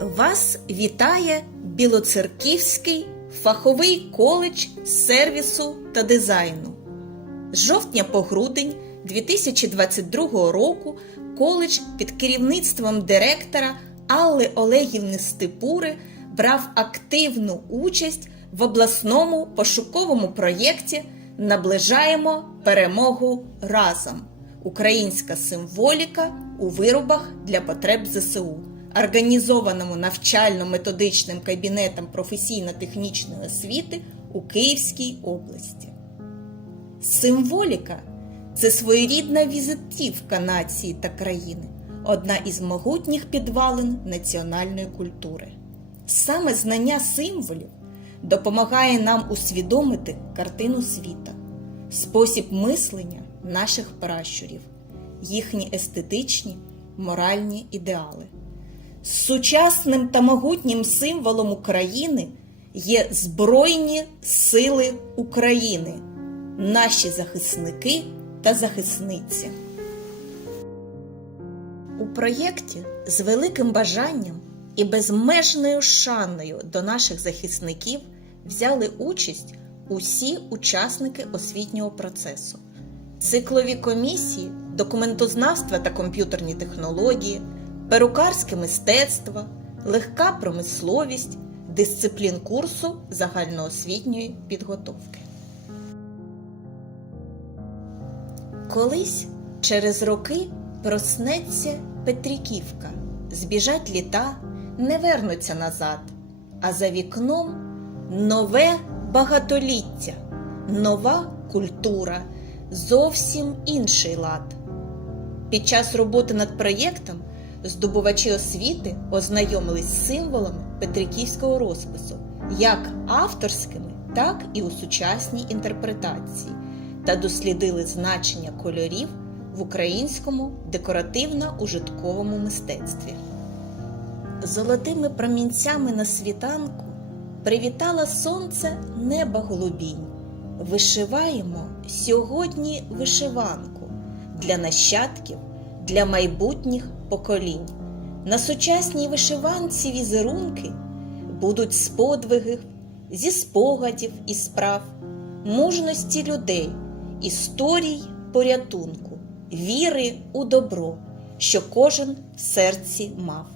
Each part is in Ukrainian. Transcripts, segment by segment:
Вас вітає Білоцерківський фаховий коледж сервісу та дизайну. З жовтня по грудень 2022 року коледж під керівництвом директора Алли Олегівни Степури брав активну участь в обласному пошуковому проєкті Наближаємо перемогу разом. Українська символіка у виробах для потреб ЗСУ, організованому навчально-методичним кабінетом професійно-технічної освіти у Київській області. Символіка це своєрідна візитівка нації та країни, одна із могутніх підвалин національної культури. Саме знання символів допомагає нам усвідомити картину світа, спосіб мислення наших пращурів, їхні естетичні, моральні ідеали. Сучасним та могутнім символом України є Збройні Сили України, наші захисники та захисниці. У проєкті з великим бажанням і безмежною шаною до наших захисників взяли участь усі учасники освітнього процесу, циклові комісії, документознавства та комп'ютерні технології, перукарське мистецтво, легка промисловість, дисциплін курсу загальноосвітньої підготовки. Колись через роки проснеться Петриківка, збіжать літа, не вернуться назад, а за вікном нове багатоліття, нова культура, зовсім інший лад. Під час роботи над проєктом здобувачі освіти ознайомились з символами Петриківського розпису, як авторськими, так і у сучасній інтерпретації, та дослідили значення кольорів в українському декоративно-ужитковому мистецтві. Золотими промінцями на світанку привітала сонце неба голубінь. Вишиваємо сьогодні вишиванку для нащадків, для майбутніх поколінь. На сучасній вишиванці візерунки будуть з подвигів, зі спогадів і справ, мужності людей, історій порятунку, віри у добро, що кожен в серці мав.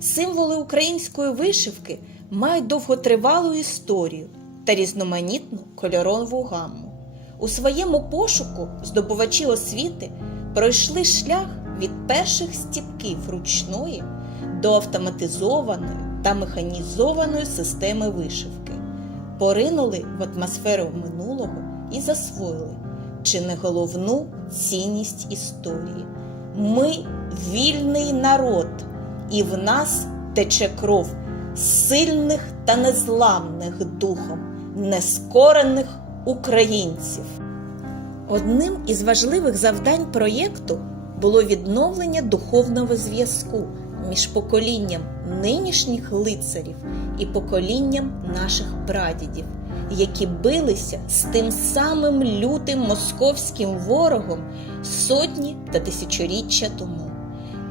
Символи української вишивки мають довготривалу історію та різноманітну кольорову гамму. У своєму пошуку здобувачі освіти пройшли шлях від перших стіпків ручної до автоматизованої та механізованої системи вишивки, поринули в атмосферу минулого і засвоїли чи не головну цінність історії. Ми вільний народ, і в нас тече кров сильних та незламних духом, нескорених українців. Одним із важливих завдань проєкту було відновлення духовного зв'язку між поколінням нинішніх лицарів і поколінням наших прадідів, які билися з тим самим лютим московським ворогом сотні та тисячоріччя тому.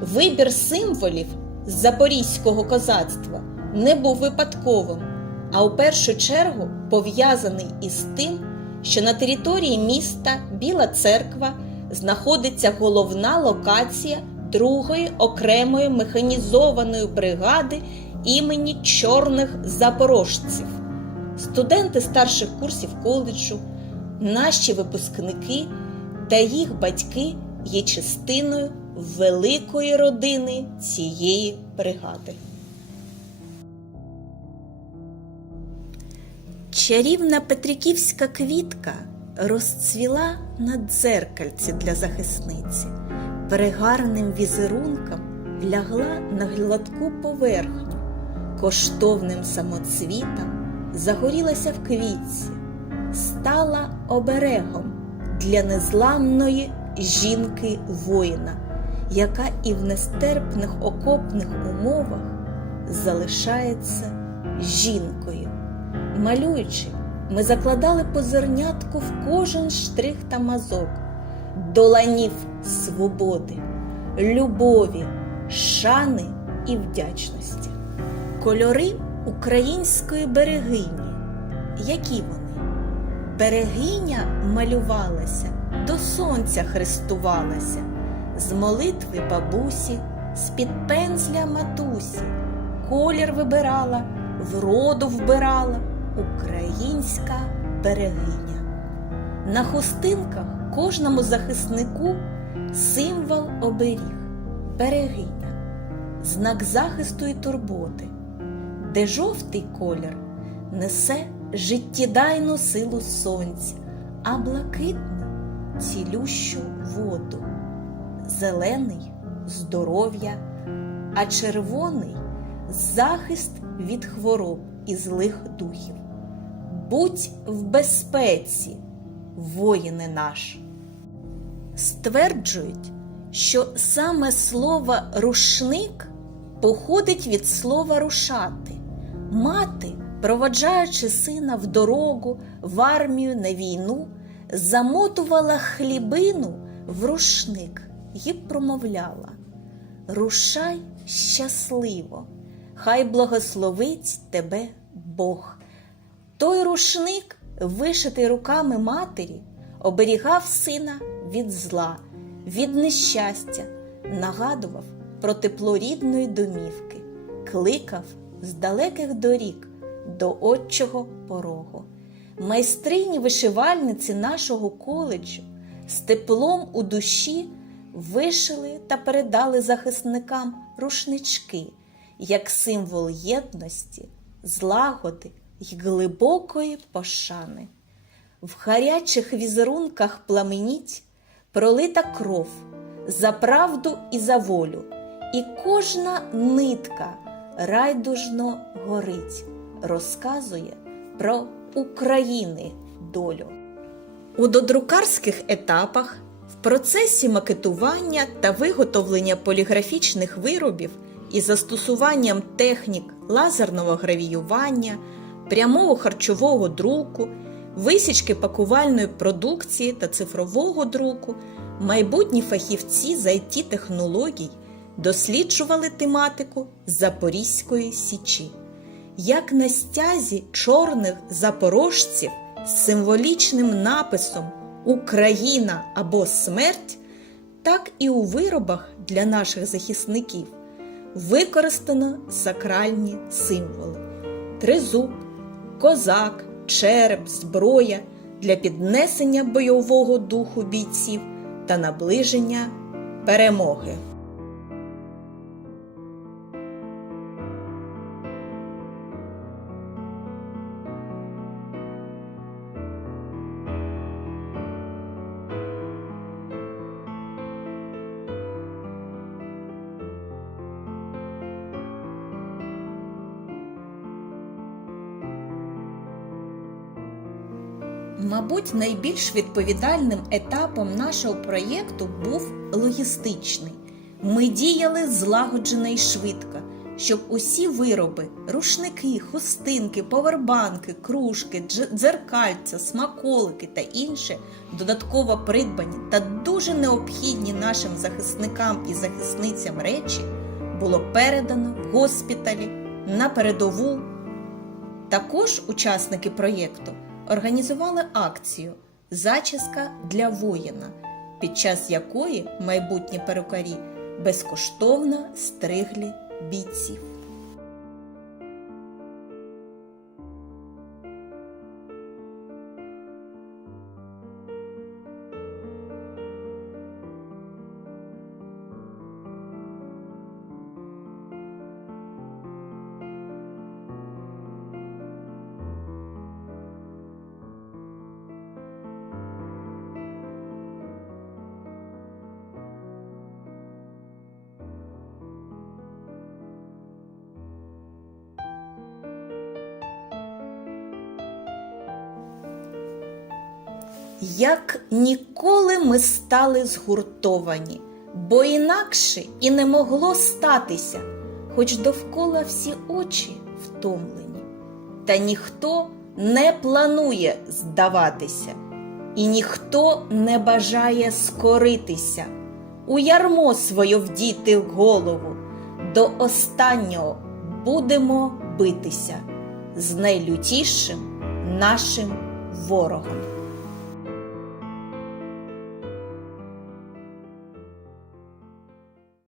Вибір символів запорізького козацтва не був випадковим, а у першу чергу пов'язаний із тим, що на території міста Біла Церква знаходиться головна локація другої окремої механізованої бригади імені чорних запорожців. Студенти старших курсів коледжу, наші випускники та їх батьки є частиною великої родини цієї бригади. Чарівна петриківська квітка розцвіла на дзеркальці для захисниці, перегарним візерунком лягла на гладку поверхню, коштовним самоцвітом загорілася в квітці, стала оберегом для незламної жінки воїна, яка і в нестерпних окопних умовах залишається жінкою. Малюючи, ми закладали по зернятку в кожен штрих та мазок, доланів свободи, любові, шани і вдячності. Кольори української берегині. Які вони? Берегиня малювалася, до сонця хрестувалася, з молитви бабусі, з-під пензля матусі, колір вибирала, вроду вбирала українська берегиня. На хустинках кожному захиснику символ оберіг, берегиня, знак захисту і турботи, де жовтий колір несе життєдайну силу сонця, а блакитний цілющу воду, зелений здоров'я, а червоний захист від хвороб і злих духів. Будь в безпеці, воїне наш. Стверджують, що саме слово рушник походить від слова рушати. Мати, проводжаючи сина в дорогу, в армію на війну, замотувала хлібину в рушник і промовляла: Рушай щасливо, хай благословить тебе Бог. Той рушник, вишитий руками матері, оберігав сина від зла, від нещастя, нагадував про тепло рідної домівки, кликав з далеких доріг до отчого порогу. Майстрині вишивальниці нашого коледжу з теплом у душі вишили та передали захисникам рушнички як символ єдності, злагоди й глибокої пошани. В гарячих візерунках пламеніть пролита кров за правду і за волю, і кожна нитка райдужно горить, розказує про України долю. У додрукарських етапах в процесі макетування та виготовлення поліграфічних виробів із застосуванням технік лазерного гравіювання, прямого харчового друку, висічки пакувальної продукції та цифрового друку, майбутні фахівці з it технологій досліджували тематику Запорізької січі. Як на стязі чорних запорожців з символічним написом Україна або смерть, так і у виробах для наших захисників використано сакральні символи: тризуб, козак, череп, зброя для піднесення бойового духу бійців та наближення перемоги. Мабуть, найбільш відповідальним етапом нашого проєкту був логістичний. Ми діяли злагоджено і швидко, щоб усі вироби, рушники, хустинки, повербанки, кружки, дзеркальця, смаколики та інше додатково придбані та дуже необхідні нашим захисникам і захисницям речі було передано в госпіталі на передову також учасники проєкту організували акцію Зачіска для воїна, під час якої майбутні перукарі безкоштовно стригли бійців. Як ніколи ми стали згуртовані, бо інакше і не могло статися, хоч довкола всі очі втомлені. Та ніхто не планує здаватися, і ніхто не бажає скоритися, у ярмо своє вдіти голову, до останнього будемо битися з найлютішим нашим ворогом.